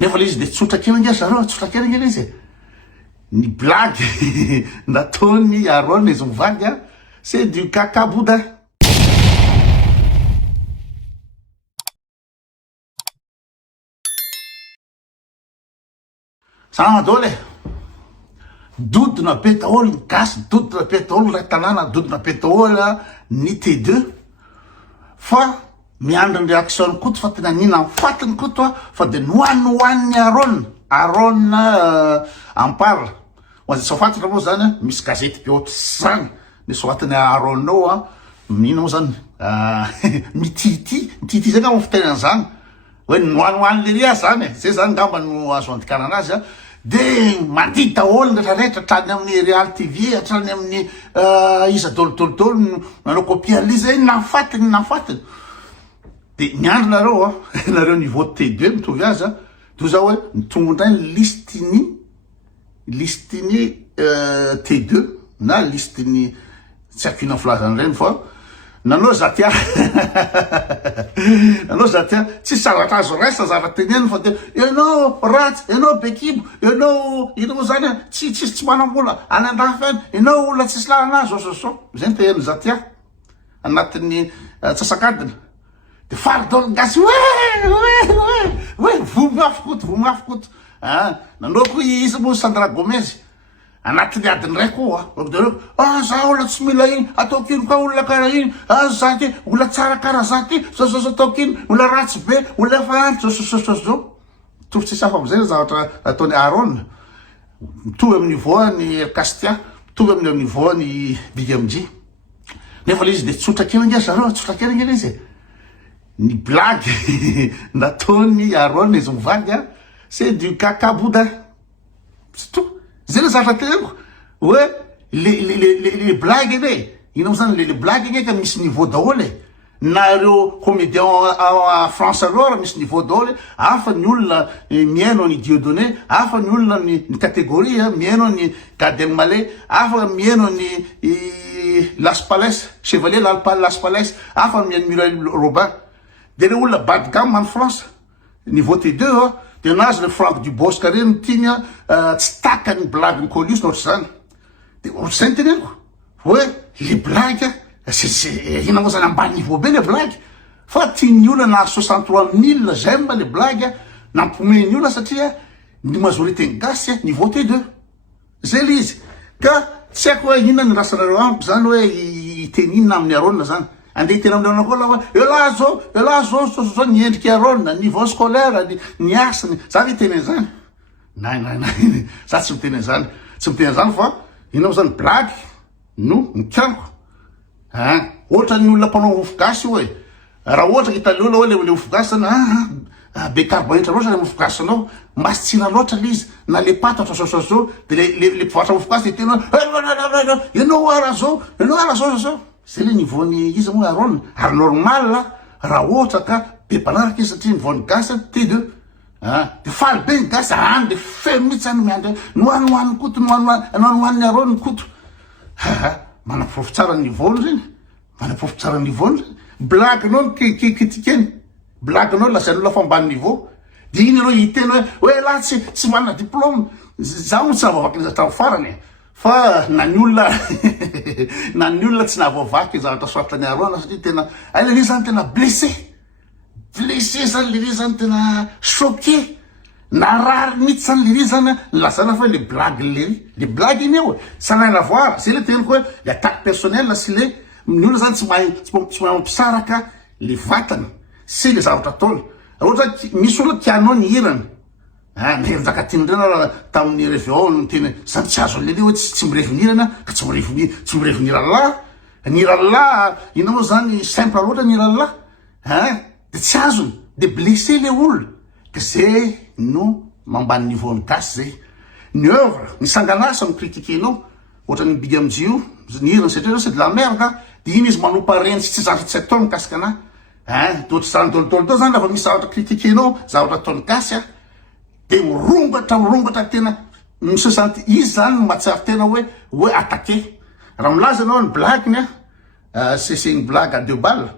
nefa le izy de tsotra kely nge zareo tsotra kely nge izy ny blague nataony Aaron izy mivaly a c'est du cacaboudin. Sana dole dodona be daholo ny gasy dodona be daholo ray tanàna dodona be daholo ny T2 fa miandry ny réaction koto fa tena nina mifatiny koto fa de nohan'ny Aaron ampara oazy sofatitra moa zany misy gazety be ohatry zany ny soatiny Aaron ao mino moa zany mititi zay ngamba fiteny an'izany hoe nohan'ny leria zany zay zany ngamba no azo andikana anazy de mandidy daholo ny rehetrarehetra hatrany amin'ny Real TV hatrany amin'ny isa dolodolodolo nanao copie ali zay nafatiny de miandry nareo niveau T2 mitovy azy to zao hoe mitongondray listiny T2 na listiny tsy haiko ina filazany reny fa nanao zatya tsy zavatra azo resta zavatra teneny fa de ianao ratsy ianao bekibo ianao zany tsy manambola any andafy any ianao olona tsisy lalana azy so zay teny zatya anatin'ny tsasakadina de faly daholo gasy vomafikoto nanao koa izy moa Sandra Gomez anatin'ny adiny ray koa za olona tsy mila iny ataoko ino ka olona karaha iny za ty olona tsara karaha za ty zao ataoko ino olona ratsy be olona efa antry zao tovy tsisy hafa amizay zavatra ataony Aaron mitovy amin'ny niveau ny Castia mitovy amin'ny niveau ny Big MG nefa le izy de tsotra kely nge zareo tsotra kely nge izy ny blague nataony Aaron izy mivaly c'est du cacaboudin c'est tout. Zay le zavatra tenako hoe les blagues iny ino zany les blagues iny ka misy niveau daholo na reo comédien à France alors misy niveau daholo hafa ny olona miaino ny Dieudonné hafa ny olona ny catégorie miaino ny Gad Elmaleh hafa miaino ny Las Palais Chevalier Las Palais hafa miaino Muriel Robin de le olona bas de gamme en France niveau T2 de nazy le Franck Dubosc reny tiany tsy takany blague ny Coluche na ohatry zany de ohatry zay ny teneniko hoe le blague ina moa zany ambany niveau be le blague fa tiany olona na 63 000 j'aime le blague nampomeny olona satria ny majorité ny gasy niveau T2 zay le izy ka tsy haiko hoe inona ny rasanareo ampy zany hoe iteninina amin'ny Aaron zany andeha tena amin'ny anao koa la hoe ela zao niendriky Aaron niveau scolaire ny asany zany iteny zany nay za tsy miteny zany fa ino zany blague no mikianako ohatra ny olona mpanao mofogasy hoe raha ohatra hitany olona hoe le mofogasy zany be carbonhydrate loatra le mofogasy anao masitsina loatra le izy na le paty zao de le mpivarotra mofogasy de tena ianao ara zao zay le niveaun'ny izy moa Aaron ary normal raha ohatra ka be mpanaraka izy satria niveaun'ny gasy T2 de faly be ny gasy any de feno mihitsy any miandry nohan'ny koto nohan'ny Aaron koto manapirofo tsara niveauni zany manapirofo tsara niveauni blague anao critikeny blague anao lasain'olona fa ambany niveau de iny anao hiteny hoe la tsy manana diplôme zaho tsy navavaky izy hatramy farany fa na ny olona tsy navavaky zavatra soatrany Aaron satria tena le zany tena blessé zany le zany tena choqué narary mihitsy zany le zany lasana fa le blague iny eo sanana voara zay le teniko hoe le attaque personnelle sy le ny olona zany tsy mahay mampisaraka le vatany sy le zavatra ataony ohatra misy olona tianao ny hirany nzaka tianyrena tamin'ny réveillon teny zany tsy azo lele hoe tsy mirevinirana ka tsy mirevonirala ina moa zany simple loatra nirala de tsy azony de blessé le olona ka zay no mambany niveau-ny gasy zay ny œuvre ny sanganasa micritiquenao ohatra ny Big MG io nirana satria c'est de la merde de iny izy manompa reny tsy zavatra tsy atao mikasika ana de ohatry zany dolodolo zany lafa misy zavatra critiquenao zavatra ataony gasy de mirongatra tena misesanty izy zany mahatsiaro tena hoe attaqué raha milaza anao ny blague c'est une blague à 2 balles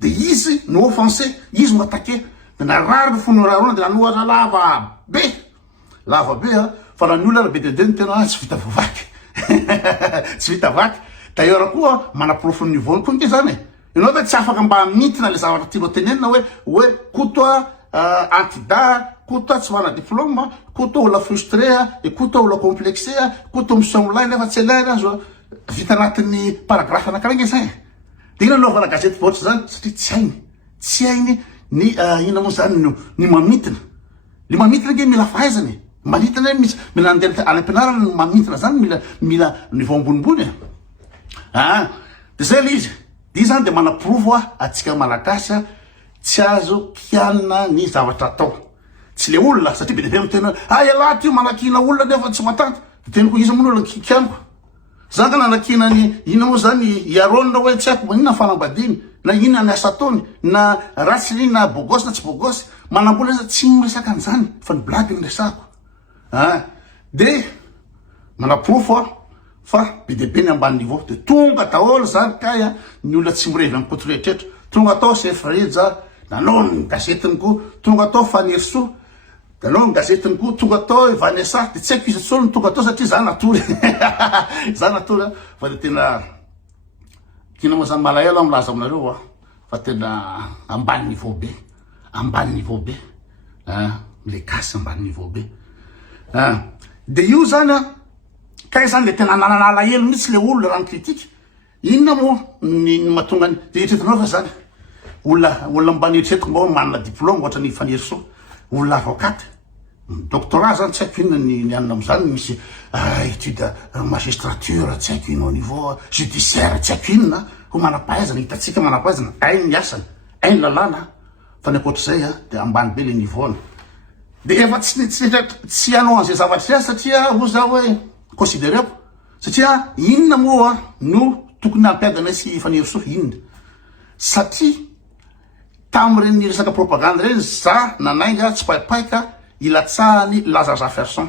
de izy no offensé izy no attaqué de narary fonora de nanohatra lava be fa raha ny olona be de ny tena tsy vita vovaky tsy vita vaky d'ailleurs koa manaprofo ny niveau koa nke zany ianao ve tsy afaka mba mitina le zavatra tianao tenenina hoe kotoa antida kotoa tsy mana diplôme kotoa olona frustré e kotoa olona complexé kotoa misomlay nefa tsy elaina azo vita anatin'ny paragraphe anankiray zay de ina anaovana gazety voatra zany satria tsy hainy ny ina moa zany ny mamitina le mamitina nge mila fahaizany manitana misy mila andeha any ampianarana ny mamitina zany mila niveau ambonimbony de zay le izy de zany de manaprovo atsika malagasy tsy azo kianina ny zavatra atao tsy le olona satria be debe mitena ialahy ty manakina olona nefa tsy matanty de teniko izy moa olona kianiko zaka nanakina ny ina moa zany iaronina hoe tsy haiko manina fanambadiny na ina ny asa ataony na ratsy na bogosy na tsy bogosy manambola tsy miresaka an'izany fa ny blague ny resako de manaprofo fa be debe ny ambany niveau de tonga daholo zany kaya ny olona tsy mirevy amin'ny koto rehetrehtra tonga atao chef reja nanao ny gazetiny ko tonga atao faneriso nanao ny gazetiny ko tonga atao Vanessa de tsy haiko izy tsony tonga atao satria za natory za natory fa de tena kina moa zany malahelo amlaza aminareo fa tena ambany niveau be le gasy ambany niveau be de io zany kay zany le tena nanana alahelo mihitsy le olona raha ny critique inona moa ny mahatonga de eritretinao fa zany olona mba nieritreretiko mba manana diplôme ohatra ny faneriso olona avocate doctorat zany tsy haiko inona ny anina am'zany misy étude magistrature tsy haiko ino au niveau judiciaire tsy haiko inona ho manampahaizana hitatsika manampahaizana ainy ny asany ainy lalàna fa ny akoatr'izay de ambany be le niveau de efa tsy anao an'izay zavatra satria ho za hoe considéreko satria inona moa no tokony ampiadana sy faneriso inona satria tam'ireny resaka propagande reny za nanainga tsy paipaika ilatsahany Lazare Ferson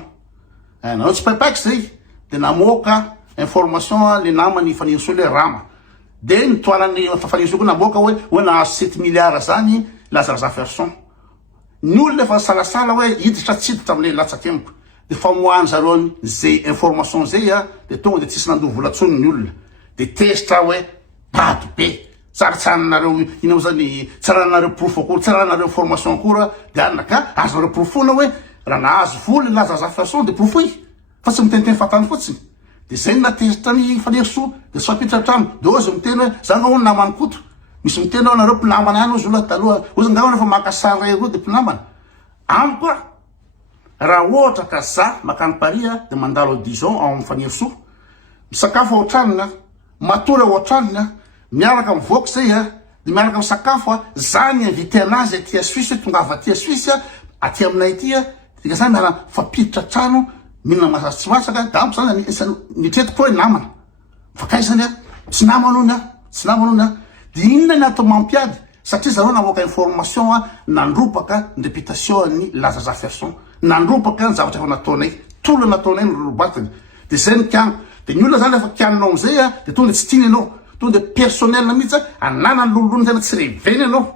nanao tsy paipaika zay de namoaka information le namany faneriso le rama de nitoanany faneriso koa namoaka hoe nahazo 7 milliards zany Lazare Ferson ny olona efa salasala hoe hiditra tsy hiditra am'le latsaky amiko de famoahany zareo zay information zay de tonga de tsisy nandoha volatsony ny olona de tesitra hoe bado be tsaratsaranaareo ina moa zany tsaranareo profo akory tsaranareo information akory de anina ka azonareo profona hoe raha nahazo voly Lazare Ferson de profoy fa tsy miteniteny fatany fotsiny de zay natesitra ny faneriso de safapitra trano de ozy miteny hoe za ngahono namany koto misy miteny ao nareo mpinamana any ozy olona taloha ozy ngahona fa makasary ray roa de mpinamana amiko raha ohatra ka za makany paria de mandalo Dijon ao amin'ny faneriso misakafo ao antranona matory ao antranona miaraka mivoaka zay de miaraka misakafo zany invité anazy aty Suisse tongava aty Suisse aty aminay aty dika zany miara fapiditra trano mihinana masazy tsy masaka da ampo zany nitretiko hoe namana fa kaizany tsy namanony de inona ny atao mampiady satria zareo namoaka information nandropaka ny réputation ny Lazare Ferson nandropaka ny zavatra efa nataonay tolo nataonay ny robatiny de zay ny kiano de ny olona zany efa kianonao am'izay de tonga de tsy tiany anao tonga de personnel mihitsy anana ny lolony tena tsy reveny anao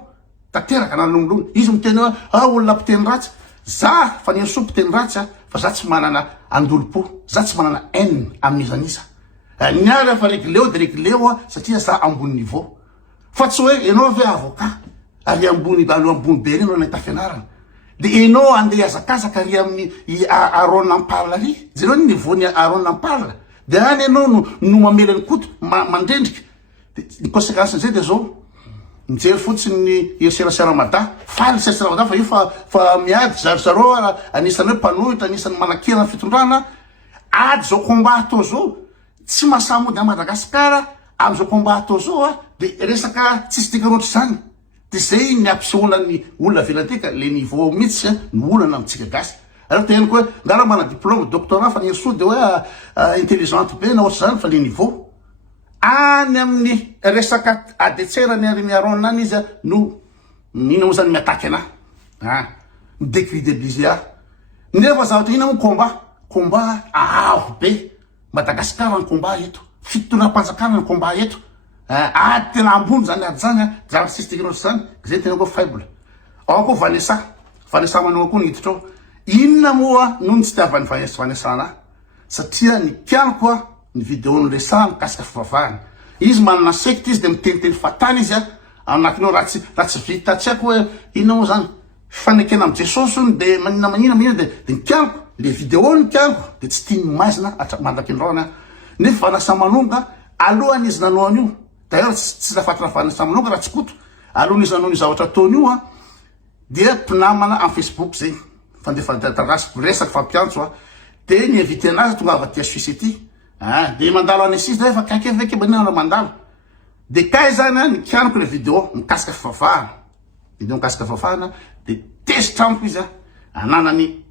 tanteraka anana lolony izy miteny hoe olona mpiteny ratsy za faneriso mpiteny ratsy fa za tsy manana andolo-po za tsy manana haine amizanisa ny ary fa régleo de régleo satria za ambony niveau fa tsy hoe enao ve avocat ary ambony be reny anao nahita fianarana de enao andeha hiazakazaka ary amin'ny arona amparla ry jereo ny niveau ny arona amparla de any enao no mamelany koto mandrendrika ny conséquence zay de zao mijery fotsiny ny eriseraseramada faly serseramada fa io fa miady zarozareo anisany hoe mpanohitra anisany manakirana ny fitondrana ady zao combat atao zao tsy mahasamody a Madagasikara am'izao combat atao zao de resaka tsisy tikanoatra zany de zay ny ampisehoana ny olona velatika le niveau mihitsy ny olana amitsika gasy alors teneny koa ngala mana diplôme doctorat faneriso de hoe intelligente be na ohatry zany fa le niveau any amin'ny resaka adetserany ary miaronana izy no ina moa zany miataky anahy midécrédibiliser nefa zavatra ina moa combat avo be Madagasikara ny combat eto fitonam-panjakana ny combat eto ady tena ambony zany ady zany zany sisy teknolojy zany zay tena koa faible Ao koa Vanessa manao koa niditra ao. Inona moa no tsy tiavany Vanessa satria ny pianiko ny vidéo ny resahany kasika fivavahany. Izy manana secte izy de miteniteny fatana izy anatinao raha tsy vita tsy haiko hoe inona moa zany fanekena am Jesosy ony de manina de ny pianiko le vidéo ny pianiko de tsy tiany maizina mandrakindraona. Nefa Vanessa Manonga alohan'izy izy nanao an'io d'ailleurs tsy rafatana Vanessa Manonga raha tsy koto alohan'izy nanao ny zavatra ataony io dia mpinamana am Facebook zay fandefatarasy resaky fampiantso de ny invité anazy tonga avy aty Suisse ty de mandalo any asy fa kaikeveke banina mandalo de kay zany ny kianiko le vidéo mikasika fivavahana vidéo mikasika fivavahana de tezitra amiko izy ananany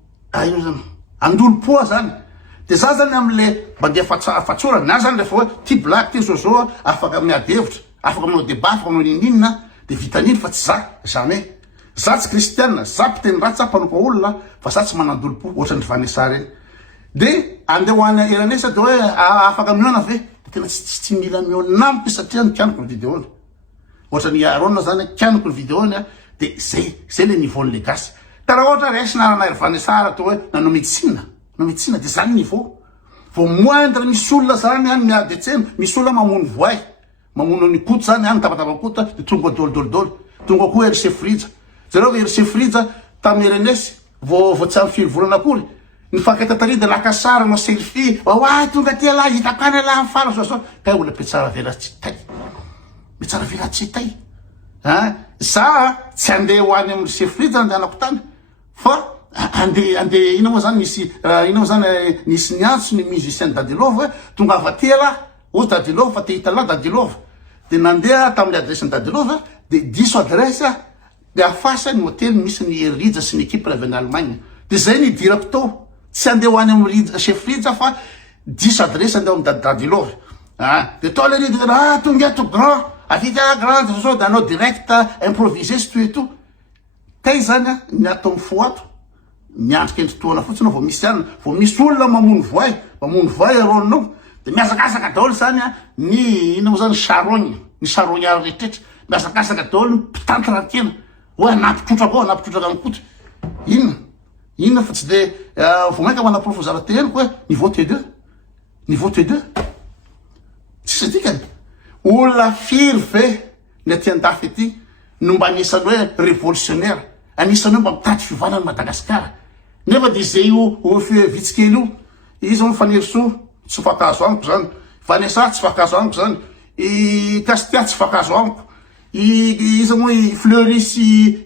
ino zany andolo-poa zany de za zany amle bandeha fatsorany na zany refa hoe ty black ty zozo afaka miady hevitra afaka manao débat afaka manao ninina de vitaniny fa tsy za jamais za tsy kristianina za mpiteny ratsy za mpanompo olona fa za tsy manandolo-po ohatran'ny Vanessa reny de andeha hoany eranesa de hoe afaka miona ve de tena tsy mila miona amiko satria nikianiko ny vidéo ohatran'ny Arona zany kianiko ny vidéo de zay le niveau le gasy tara ohatra resinarana ery Vanessa to hoe nanao médecine de zany niveau vo moindre misy olona zany any miady etsena misy olona mamono voay mamono ny koto zany any tapatapakota de tonga dolodolodolo tonga koa ery sefrija zareo ery sefrija tamy erenesy vo tsy amy firy volana akory ny fakaitatary de laka sara no selfie tonga ty ala hitako any ala fara so kay olona petsara vela tsy tay metsara vela tsy tay za tsy andeha ho any amy sefrija andehanako tany fa ande ina moa zany nisy niantso ny musicien Dadilova tonga avy aty ala ozy Dadilova fa te hita la Dadilova de nandeha tamin'ny adresse ny Dadilova de diso adresse de afasa ny hôtely misy ny Rija sy ny équipe avy any Allemagne de zay ny dirako tao tsy andeha ho any amy chef Rija fa diso adresse andeha amy Dadilova de to le Rija tonga eto grand avita grand so de anao direct improvisé sy tout et tout kay zany ny atao mifoato miandrika endritoana fotsiny vao misy anina vao misy olona mamono voay aronao de miazakazaka daholo zany ny ina moa zany ny charogne ary rehetrretra miazakazaka daholo mpitanty rankena hoe anapitrotraka amin'ny koto inona fa tsy de vao maika manaprofo zarate heniko hoe niveau T2 tsisy dikany olona firy ve ny aty andafy ety no mba anisany hoe révolutionnaire anisany hoe mba mitady fiovanany Madagasikara nefa de zay io vitsikely io izy mifaniryso tsy fakazo amiko zany Vanessa tsy fakazo amiko zany Castia tsy fakazo amiko izy moa Fleuris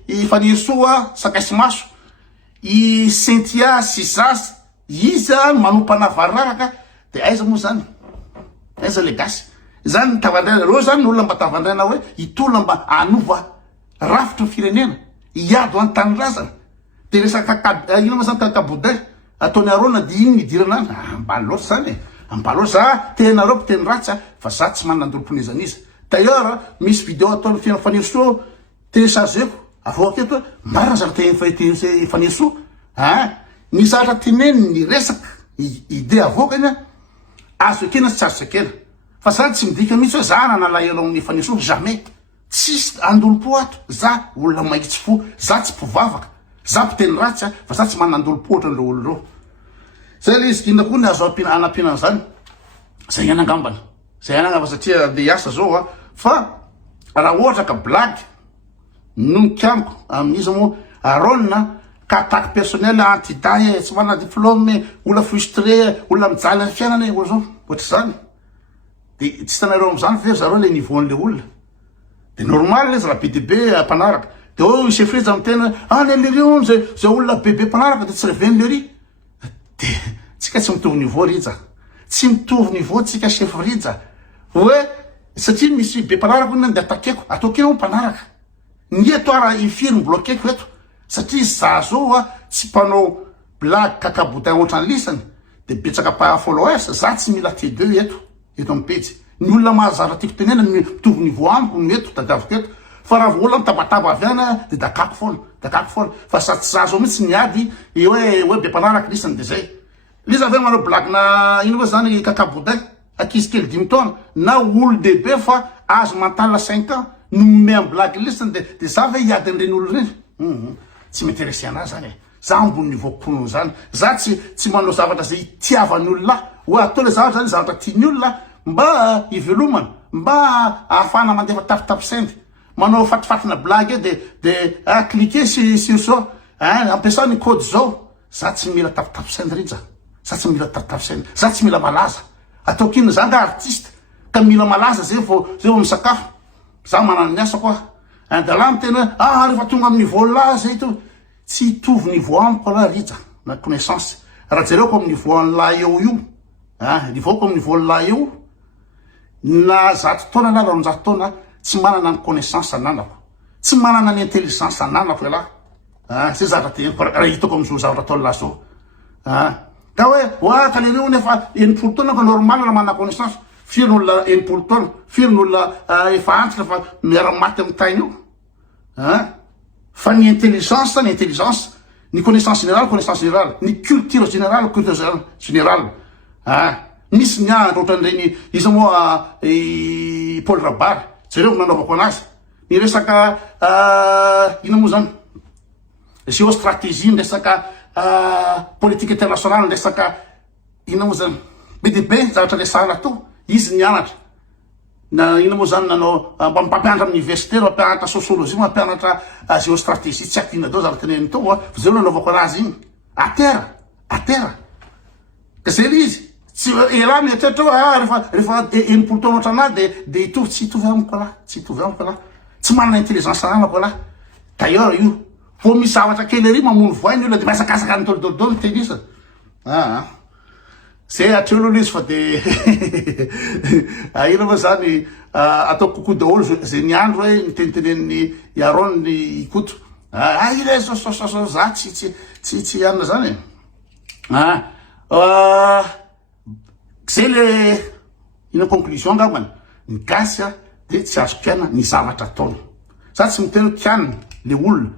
ifanirysoa sakasy maso Cynthia sy Zasy izy manompana vararaka de aiza moa zany aiza le gasy zany ny tavandraina reo zany olona mba tavandraina hoe itolona mba anova rafitra ny firenena iado any tany razana de resaka ino moa zany kakabodin ataony Arona de iny nidirana any ambany loatra zany ambany loatra za tenareo mpiteny ratsy fa za tsy manandolo-ponizana izy d'ailleurs misy vidéo ataony Fanirisoa téléchargeko avoaka eto marina zany Fanirisoa ny zatra teneny ny resaka ide avokany azo ekena sy tsy azo ekena fa za tsy midika mihitsy hoe za nanalahelo amin'ny Fanirisoa jamais tsisy andolo-po ato za olona mahitsy fo za tsy mpovavaka za mpiteny ratsy fa za tsy manandolo-po ohatran'le olo reo zay le izy kina koa ny azo anampiana zany zay anangambana satria andeha hiasa zao fa raha ohatra ka blague no nikianiko amin'izy moa Arona ka attaque personnel antiday tsy manana diplôme olona frustré olona mijaly ny fiainana olo zao ohatra zany de tsy hitanareo am'izany very zareo le niveau n'le olona de normal izy raha be de be mpanaraka de chef Rija amitena lery zay olona bebe mpanaraka de tsy reveny lery de tsika tsy mitovy niveau Rija tsy mitovy niveau tsika chef Rija hoe satria misy be mpanaraka ony de atakeko ataokeo mpanaraka ny eto ara ifiry bloqueko eto satria za zao tsy mpanao blague kakabodin ohatrany lisany de betsaka followers za tsy mila T2 eto amy pejy ny olona mahazara tiako tenena mitovy niveau amiko ny eto tadiaviko eto fa raha olona mitabataba avy any de dakako foana fa sa tsy za zao mihitsy niady hoe be mpanaraka lisany de zay liza avy manao blague na ino hoe zany kakabodin akizy kely 10 taona na olo dehibe fa azo mantala 5 ans no me amy blague lisany de za ve hiady an'ireny olo reny tsy m'intéressé anazy zany za ambony niveau kokonoho zany za tsy manao zavatra zay itiavany olona hoe atao le zavatra zany zavatra tiany olona mba ivelomana mba ahafahana mandefa tapitapisaindy manao fatifatina blague de cliquer sur ça ampiasany code zao za tsy mila tapitapisaindy rija za tsy mila tapitapisaindy za tsy mila malaza atao kina za nga artiste ka mila malaza zay vao misakafo za manano miasa koa andalamy tena rehefa tonga amin'ny niveau là zay to tsy hitovy niveau amiko la rija na connaissance raha jereo ko amin'ny niveau an'la eo io niveau ko amin'ny niveau an'la eo na zato taona na ranon-jato taona tsy manana ny connaissance ananako tsy manana ny intelligence ananako ala zay zavatra teniko raha hitako am'izao zavatra atao laso ka hoe ka lereo nefa enimpolo taona ka normal raha manana connaissance firy n'olona enimpolo taona firy n'olona efa antitra fa miara-maty amin'ny tainy io fa ny intelligence ny connaissance générale ny culture générale misy ny andro ohatran'ireny izy moa Paul Rabary zareo nanaovako anazy ny resaka ina moa zany géostratégie ny resaka politique internationale ny resaka ina moa zany be de be zavatra resahana to izy nianatra na ina moa zany nanao mpampianatra amin'ny université mampianatra sociologie mampianatra géostratégie tsy akina dao zavatra teneny to fa zay nanaovako anazy igny atera ka zay ry izy tsy ela mietratra rehefa enimpolo taona ohatranahy de hitovy tsy hitovy amiko ala tsy manana intelligence ananako ala d'ailleurs io vo misy zavatra kely ry mamono voainy io la de miasakasaka any tolodolodolo tenisa zay atreo aloha izy fa de ina moa zany atao kokoa daholo zay ny andro hoe nitenitenen'ny Yaron ny ikoto ile za tsy anina zany zay le ina conclusion angambany ny gasy de tsy azo kiana ny zavatra ataony za tsy miteny kiana le olona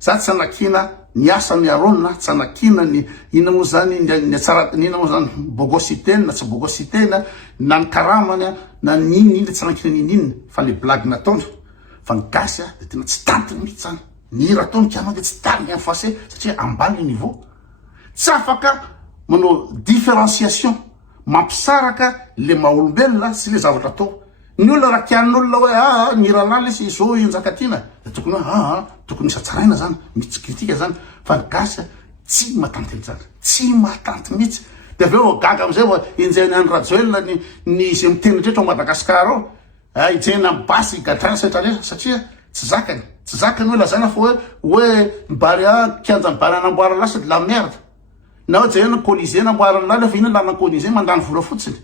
za tsy anakina ny asany Yaron na tsy anakina ny ina moa zany ny tsara ina moa zany bogositena na tsy bogositena na ny karamany na ninina tsy anakina ninina fa le blague nataony fa ny gasy de tena tsy tantiny mihitsy zany ny hira ataony kiana de tsy tantiny enfacé satria ambany le niveau tsy afaka manao différenciation mampisaraka le maha-olombelona sy le zavatra atao ny olona raha kian'olona hoe ny rahalahy lesy zao injakatina de tokony hoe tokony isatsaraina zany misy kritika zany fa ny gasy tsy matanty zany tsy matanty mihitsy de aveo gaga amizay injainy any rajoelona ny zay miteny dretra ao Madagasikara ao ijaina basy gadrana setraresa satria tsy zakany hoe lazana fa hoe mbary kianja mbary anamboara lasa de la merde na hoe jaina colisée namboarana la lefa ina lana colisée mandany vola fotsiny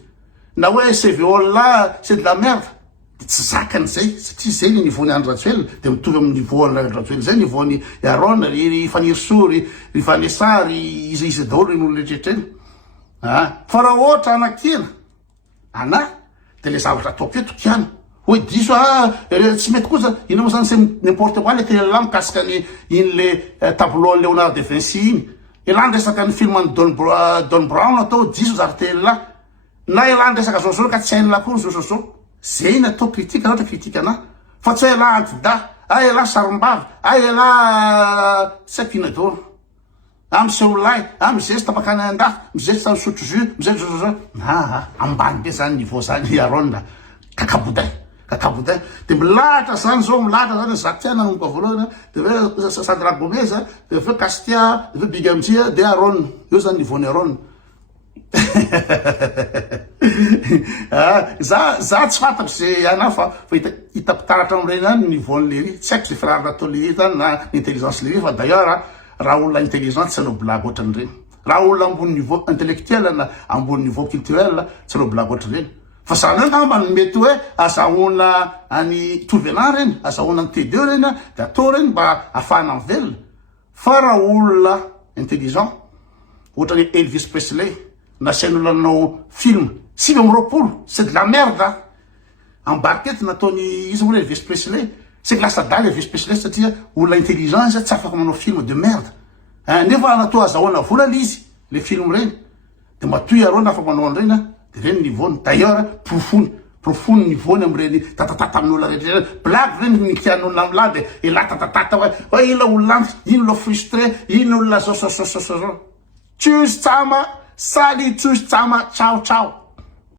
na hoe CVO là c'est de la merde de tsy zakany zay satria zay le niveau ny Andry Rajoelina de mitovy amin'ny niveau ny Rajoelina zay niveau ny Yaron ry Faniriso ry Vanessa ry izy daholo ny olona rehetrarehetra fa raha ohatra anakina de le zavatra ataoko eto kiana hoe diso tsy mety kosa ina moa zany c'est n'importe quoi le télé là mikasika iny le tableau Léonard de Vinci iny ilany resaka ny film any Don Brown atao diso zartely là na ilany resaka zao ka tsy hainona koa zao zay natao kritika ohatra kritika ana fa tsy hoe ela antivida ela sarombava ela tsy akina daholo amseolay mizesy tapakany andafy mizesy tany sotro jus mizesy zao ambany be zany niveau zany Yaron kakaboday de milahatra zany zao milahatra zany za ty nanomboka voalohany de hoe Sandra Gomez de ve Castia de ve Bigamjia de Yaron io zany niveau ny Yaron za tsy fantako zay ana fa hitapitaratra amreny any niveau n'le ry tsy haiko zay fiarana atao le zany na intelligence le ry fa d'ailleurs raha olona intelligent tsy anao blague ohatran'ireny raha olona ambony niveau intellectuel na ambony niveau culturel tsy anao blague ohatran'ireny fa zany angamba mety hoe azahoana any tovenant reny azahoana ny T2 reny de atao reny mba ahafahana mivelona fa raha olona intelligent ohatra ny Elvis Presley nasain'olona nanao film 5 c'est de la merde embarqué nataony izy moa Elvis Presley c'est que lasa daly Elvis Presley satria olona intelligent izy tsy afaka manao film de merde nefa natao azahoana vola izy le film reny de matoy Yaron afaka manao an'ireny de reny niveau d'ailleurs profony profony ny voany am'ireny tatatata amin'olona rehetra blague reny nikian'olona am'la de ila tatatata hoe ila olona ino lo frustré ino olona zao tsyosy tsama saly tsyosy tsama ciao ciao